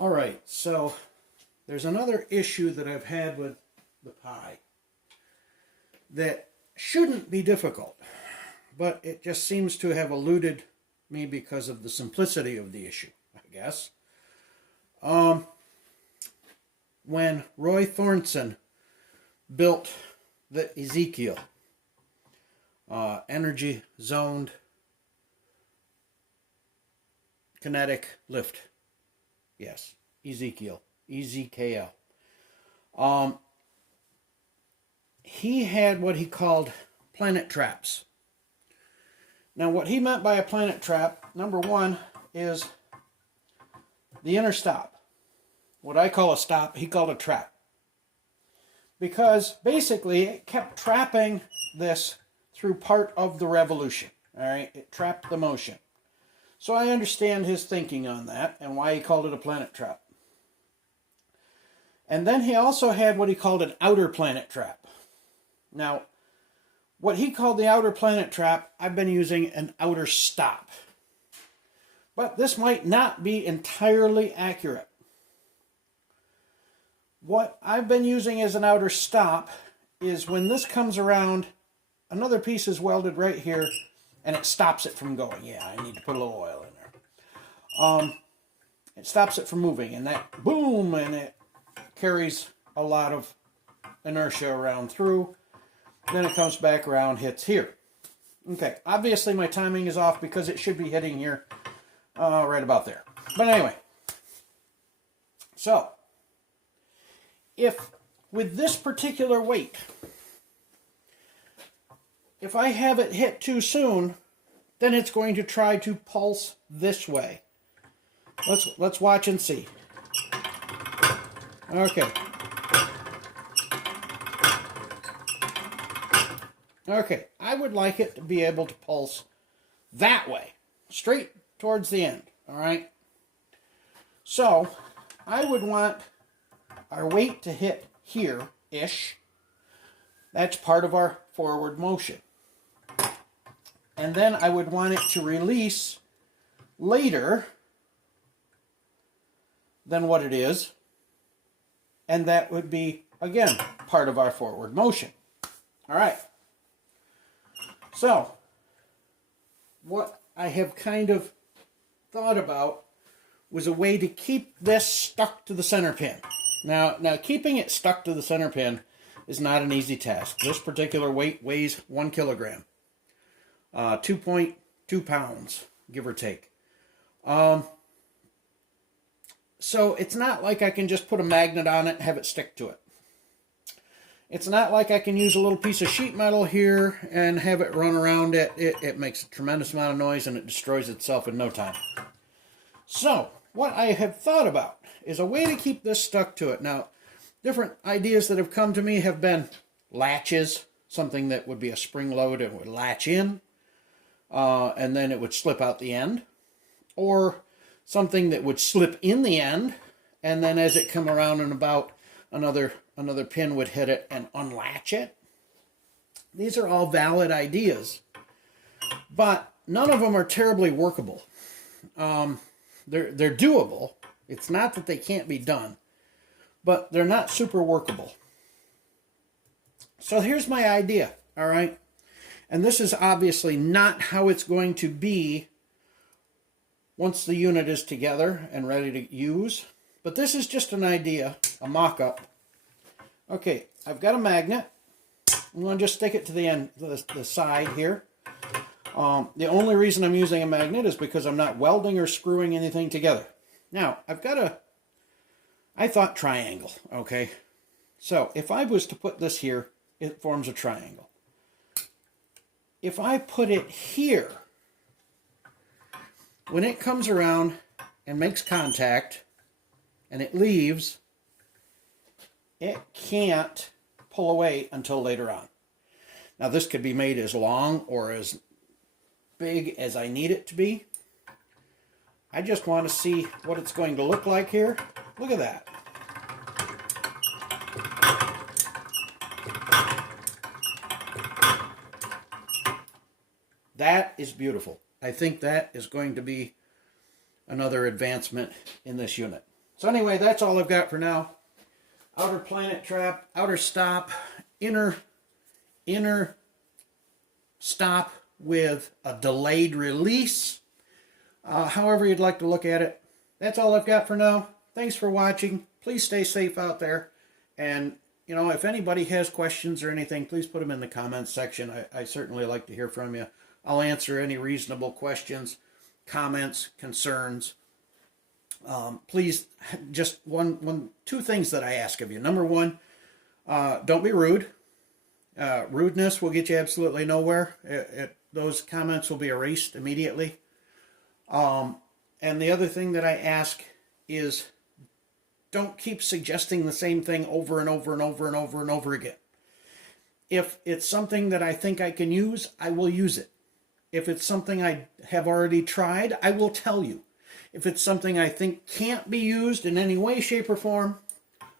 All right, so there's another issue that I've had with the Pi that shouldn't be difficult, but it just seems to have eluded me because of the simplicity of the issue, I guess. When Roy Thornton built the Ezekiel energy zoned kinetic lift, yes, Ezekiel, EZKL. He had what he called planet traps. Now, what he meant by a planet trap, number one, is the inner stop. What I call a stop, he called a trap. Because basically, it kept trapping this through part of the revolution. All right, it trapped the motion. So I understand his thinking on that and why he called it a planet trap. And then he also had what he called an outer planet trap. Now, what he called the outer planet trap, I've been using an outer stop. But this might not be entirely accurate. What I've been using as an outer stop is when this comes around, another piece is welded right here, and it stops it from going. Yeah, I need to put a little oil in there. It stops it from moving, and that boom, and it carries a lot of inertia around through. Then it comes back around, hits here. Okay, obviously my timing is off because it should be hitting here right about there. But anyway, so if with this particular weight, if I have it hit too soon, then it's going to try to pulse this way. Let's watch and see. Okay. Okay, I would like it to be able to pulse that way, straight towards the end, all right? So, I would want our weight to hit here-ish. That's part of our forward motion. And then I would want it to release later than what it is. And that would be, again, part of our forward motion. All right. So, what I have kind of thought about was a way to keep this stuck to the center pin. Now keeping it stuck to the center pin is not an easy task. This particular weight weighs 1 kilogram, 2.2 pounds, give or take. So it's not like I can just put a magnet on it and have it stick to it. It's not like I can use a little piece of sheet metal here and have it run around it. It makes a tremendous amount of noise and it destroys itself in no time. So, what I have thought about is a way to keep this stuck to it. Now, different ideas that have come to me have been latches, something that would be a spring load and would latch in, and then it would slip out the end. Or something that would slip in the end, and then as it come around and about, another pin would hit it and unlatch it. These are all valid ideas, but none of them are terribly workable. They're doable. It's not that they can't be done, but they're not super workable. So here's my idea, all right? And this is obviously not how it's going to be once the unit is together and ready to use. But this is just an idea, a mock-up. Okay, I've got a magnet. I'm going to just stick it to the end, the side here. The only reason I'm using a magnet is because I'm not welding or screwing anything together. Now, I've got I thought triangle, okay? So, if I was to put this here, it forms a triangle. If I put it here, when it comes around and makes contact and it leaves, it can't pull away until later on. Now, this could be made as long or as big as I need it to be. I just want to see what it's going to look like here. Look at that. That is beautiful. I think that is going to be another advancement in this unit. So anyway, that's all I've got for now. Outer planet trap, outer stop, inner stop with a delayed release. However you'd like to look at it. That's all I've got for now. Thanks for watching. Please stay safe out there. And, you know, if anybody has questions or anything, please put them in the comments section. I certainly like to hear from you. I'll answer any reasonable questions, comments, concerns. Please, just two things that I ask of you. Number one, don't be rude. Rudeness will get you absolutely nowhere. Those comments will be erased immediately. And the other thing that I ask is don't keep suggesting the same thing over and over and over and over and over again. If it's something that I think I can use, I will use it. If it's something I have already tried, I will tell you. If it's something I think can't be used in any way, shape, or form,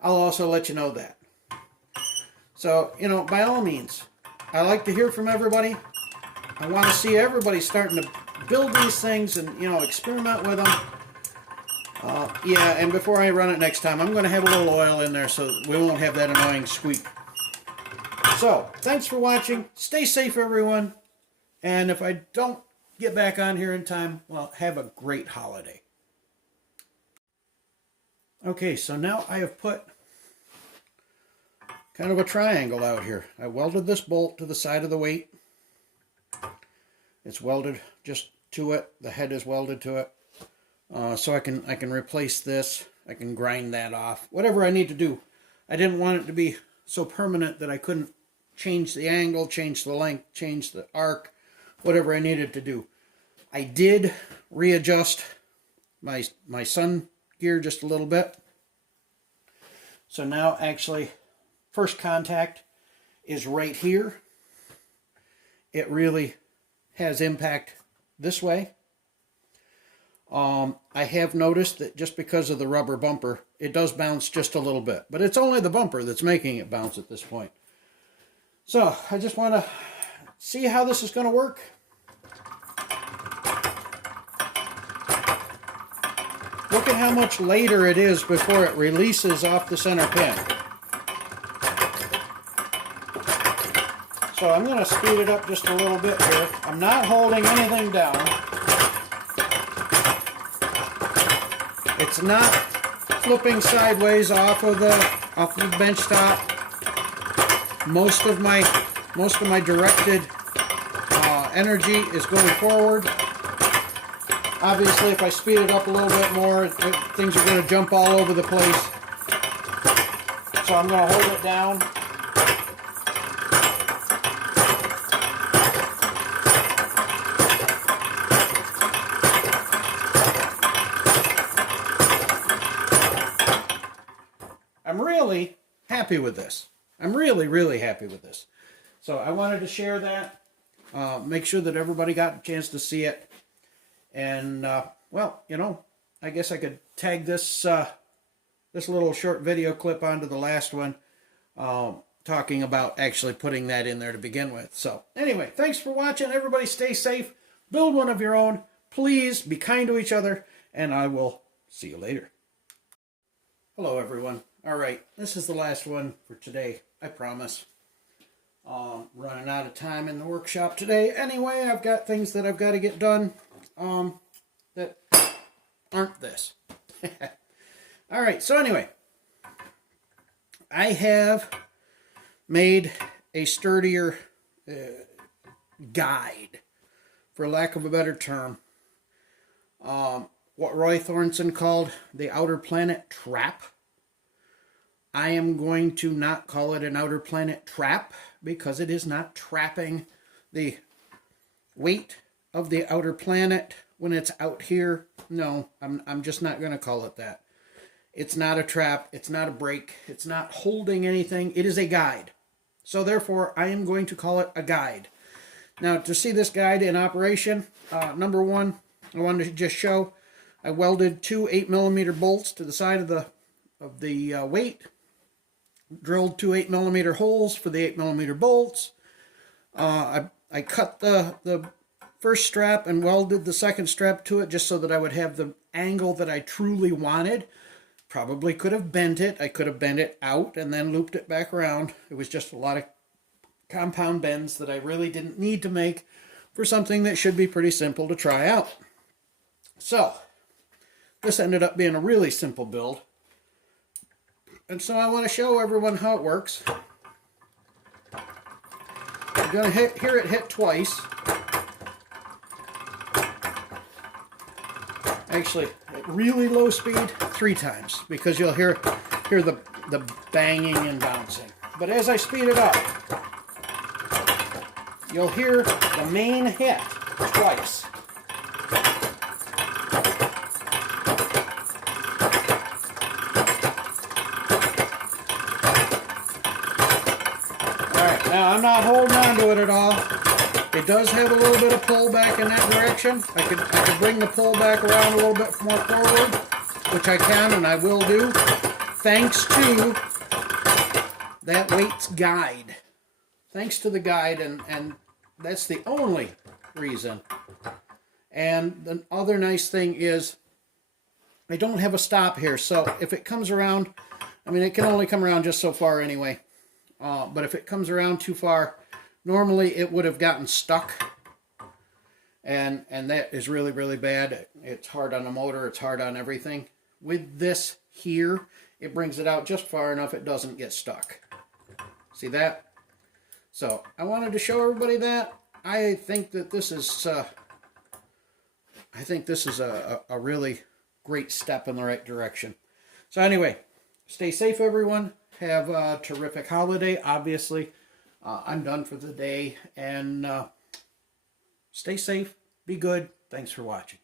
I'll also let you know that. So, you know, by all means, I like to hear from everybody. I want to see everybody starting to build these things and, you know, experiment with them. Yeah, and before I run it next time, I'm going to have a little oil in there so we won't have that annoying squeak. So, thanks for watching. Stay safe, everyone. And if I don't get back on here in time, well, have a great holiday. Okay, so now I have put kind of a triangle out here. I welded this bolt to the side of the weight. It's welded just to it. The head is welded to it. So I can replace this. I can grind that off. Whatever I need to do. I didn't want it to be so permanent that I couldn't change the angle, change the length, change the arc, whatever I needed to do. I did readjust my sun gear just a little bit. So now actually first contact is right here. It really has impact this way. I have noticed that just because of the rubber bumper, it does bounce just a little bit. But it's only the bumper that's making it bounce at this point. So I just want to see how this is going to work. Look at how much later it is before it releases off the center pin. So I'm going to speed it up just a little bit here. I'm not holding anything down. It's not flipping sideways off of the bench top. Most of my directed energy is going forward. Obviously, if I speed it up a little bit more, things are going to jump all over the place. So I'm going to hold it down. I'm really happy with this. I'm really, really happy with this. So I wanted to share that. Make sure that everybody got a chance to see it. And, well, you know, I guess I could tag this this little short video clip onto the last one, talking about actually putting that in there to begin with. So, anyway, thanks for watching. Everybody stay safe. Build one of your own. Please be kind to each other, and I will see you later. Hello, everyone. All right, this is the last one for today, I promise. Running out of time in the workshop today. Anyway, I've got things that I've got to get done. That aren't this. All right, so anyway, I have made a sturdier guide, for lack of a better term. What Roy Thornton called the outer planet trap. I am going to not call it an outer planet trap because it is not trapping the weight of the outer planet when it's out here. No, I'm just not going to call it that. It's not a trap. It's not a brake. It's not holding anything. It is a guide. So therefore, I am going to call it a guide. Now, to see this guide in operation, number one, I wanted to just show I welded two 8mm bolts to the side of the weight. Drilled two 8mm holes for the 8mm bolts. I cut the first strap and welded the second strap to it just so that I would have the angle that I truly wanted. Probably could have bent it. I could have bent it out and then looped it back around. It was just a lot of compound bends that I really didn't need to make for something that should be pretty simple to try out. So, this ended up being a really simple build. And so I want to show everyone how it works. You're going to hear it hit twice. Actually, at really low speed, 3 times, because you'll hear the banging and bouncing. But as I speed it up, you'll hear the main hit twice. Alright, now I'm not holding on to it at all. It does have a little bit of pull back in that direction. I could bring the pull back around a little bit more forward, which I can and I will do, thanks to that Waits guide. Thanks to the guide, and that's the only reason. And the other nice thing is I don't have a stop here, so if it comes around, I mean, it can only come around just so far anyway, but if it comes around too far, normally it would have gotten stuck, and that is really, really bad. It's hard on the motor, it's hard on everything. With this here, it brings it out just far enough it doesn't get stuck. See that? So I wanted to show everybody that. I think that this is a really great step in the right direction. So anyway, stay safe, everyone. Have a terrific holiday. Obviously, I'm done for the day, and stay safe. Be good. Thanks for watching.